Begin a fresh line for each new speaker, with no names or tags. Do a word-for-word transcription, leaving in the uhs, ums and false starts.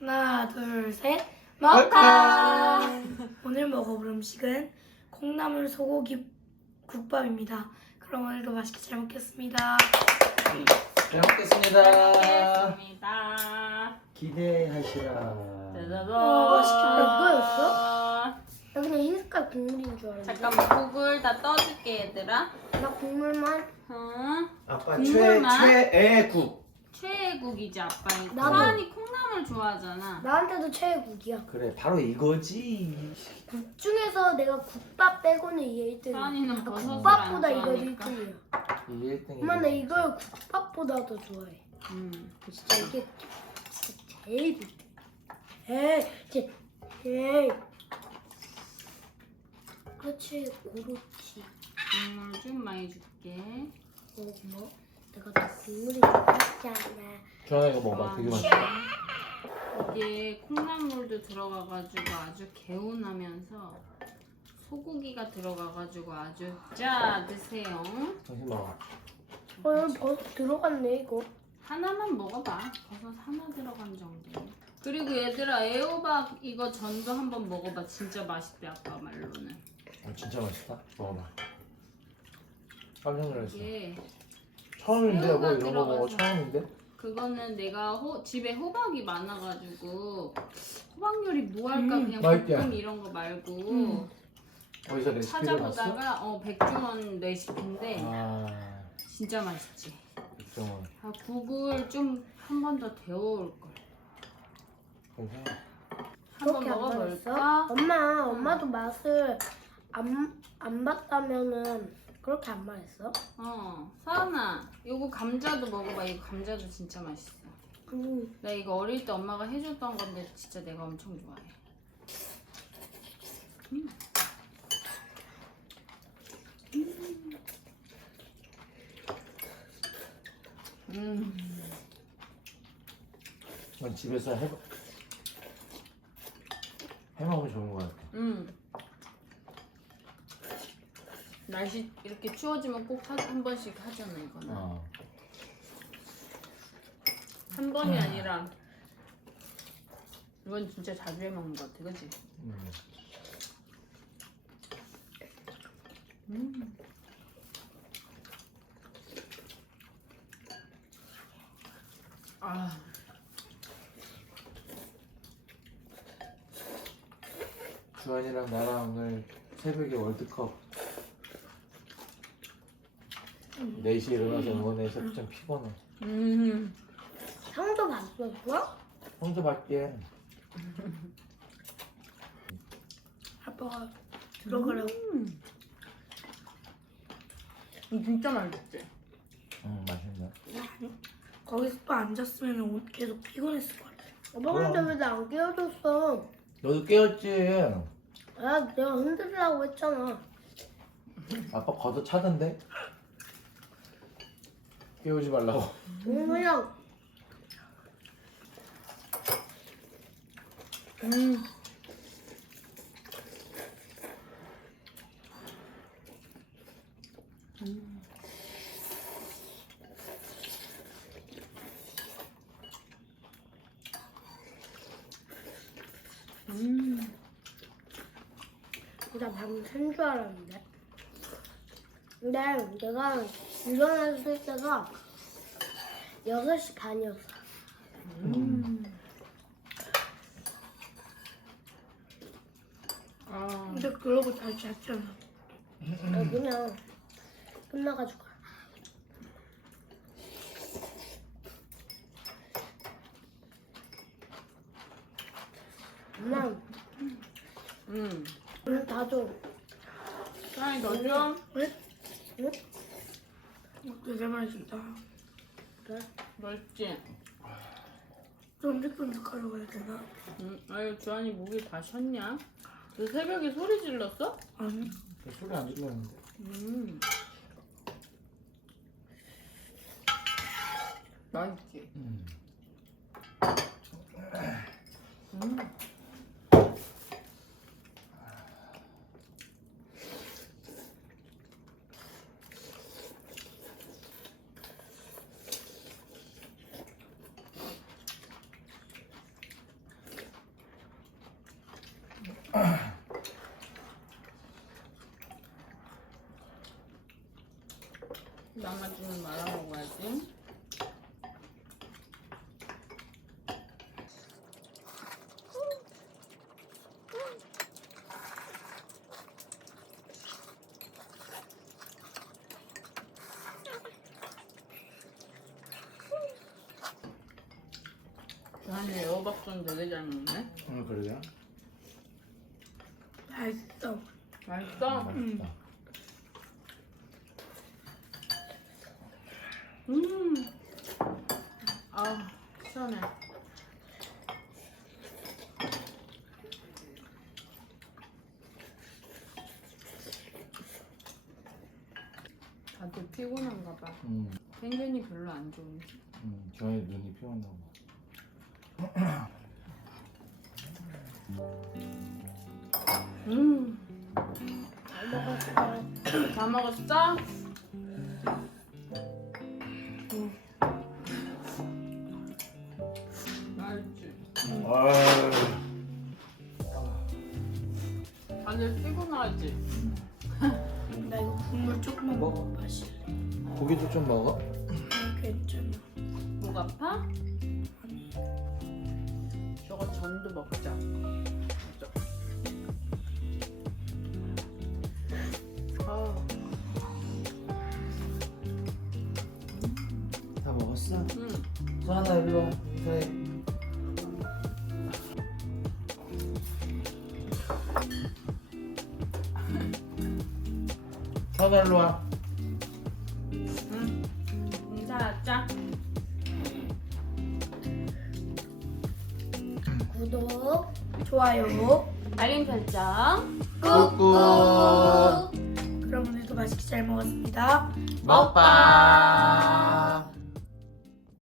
하나, 둘, 셋, 먹카! 오늘 먹어볼 음식은 콩나물 소고기 국밥입니다. 그럼 오늘도 맛있게 잘 먹겠습니다.
잘 먹겠습니다.
먹겠습니다.
기대하시라.
짜자잔.
어, 맛있겠다.
이거였어? 나 그냥 흰 색깔 국물인 줄 알았는데.
잠깐만 국을 다 떠줄게 얘들아.
나 국물만.
응.
아빠
국물만?
최 최애 국.
최애 국이지 아빠니.
나도.
서한이 콩나물 좋아하잖아.
나한테도 최애국이야.
그래 바로 이거지.
국 중에서 내가 국밥 빼고는 이게 일 등이야.
서한이는 버섯을 안
국밥보다 이거
좋아하니까.
일 등이야.
이게 일 등이.
엄마 나 이걸 국밥보다 더 좋아해.
음.
진짜 이게 진짜 제일 에이 제 제일 그렇지 고렇지.
국물 좀 많이 줄게.
어 뭐? 내가 다 국물이 맛있잖아.
주환아 이거 먹어봐. 되게 맛있어.
이게 콩나물도 들어가가지고 아주 개운하면서 소고기가 들어가가지고 아주 자 드세요.
당신 먹어.
어 여기 버섯 들어갔네 이거.
하나만 먹어봐. 버섯 하나 들어간 정도. 그리고 얘들아 애호박 이거 전도 한번 먹어봐. 진짜 맛있대 아빠 말로는.
어, 진짜 맛있다. 먹어봐. 깜짝 놀랐어.
이게
처음인데 뭐
새우가
이런 거 먹어
들어가서.
처음인데?
그거는 내가 호, 집에 호박이 많아가지고 호박 요리 뭐 할까
음,
그냥
맛있게.
볶음 이런 거 말고
음.
어디서 레시피를 봤어?
찾아보다가 어 백종원 레시피인데
아
진짜 맛있지.
백종원.
아, 국을 좀 한 번 더 데워올 걸.
괜찮아.
한번
그렇게 안
먹어볼까?
맛있어? 엄마 엄마도 맛을 안 안 봤다면은 그렇게 안 맛있어?
어, 서연아, 이거 감자도 먹어봐. 이거 감자도 진짜 맛있어.
음.
나 이거 어릴 때 엄마가 해줬던 건데 진짜 내가 엄청 좋아해. 음. 음.
넌 집에서 해 해먹으면 좋은 거 같아.
음. 날씨 이렇게 추워지면 꼭 한 번씩 하잖아 이거는.
어.
한 번이 아니라 이건 진짜 자주 해 먹는 것 같아, 그치?
음.
음. 아,
주환이랑 나랑 오늘 새벽에 월드컵 네 시에 일어나서 응원해서 좀 피곤해.
음,
형도 봤었어?
형도 밖에
아빠가 들어가라고.
음. 이거 진짜 맛있지?
응 맛있네.
거기서 또 앉았으면 계속 피곤했을 것 같아.
오빠 근데 왜 나 안 깨워줬어?
너도 깨웠지?
아 내가 흔들라고 했잖아.
아빠 걷어 차던데? 깨우지 말라고.
응 그냥
음. 음. 음.
나 방금 샌 줄 알았는데. 근데 내가 일어났을 때가 여섯 시 반이었어.
음. 아,
근데 그러고 다시 잤잖아.
나 그냥 끝나가지고. 엄마,
음.
오늘 다 줘.
사이 너 좀.
왜?
응?
되게 맛있다.
그래?
맛있지?
쫀득쫀득하려고 해야 되나?
응. 아유, 주한이 목이 다 쉬었냐? 너 새벽에 소리 질렀어?
아니.
소리 안 들렸는데.
음. 맛있지?
음.
음. 나머지는 말아 먹어야지. 아니 애호박전 되게 잘 먹네.
응 그러게.
맛있어.
맛있어?
맛있다.
음. 아 시원해. 다들 피곤한가 봐.
음,
텐션이 별로 안 좋은데.
음, 저희 눈이 피곤나 봐.
음.
잘 먹었어.
다 먹었어? 맛있지?
아유.
다들 피곤하지?
나 이거 국물 조금만
먹어.
먹어 마실래.
고기도 좀 먹어?
괜찮아.
목 아파? 저거 전도 먹자. 맞아. 아,
다 먹었어?
음.
소하나 일로 와. 그래. 소하나 일로 와.
응. 인사하자.
구독.
좋아요.
알림 설정.
꾹꾹.
그럼 오늘도 맛있게 잘 먹었습니다.
먹방.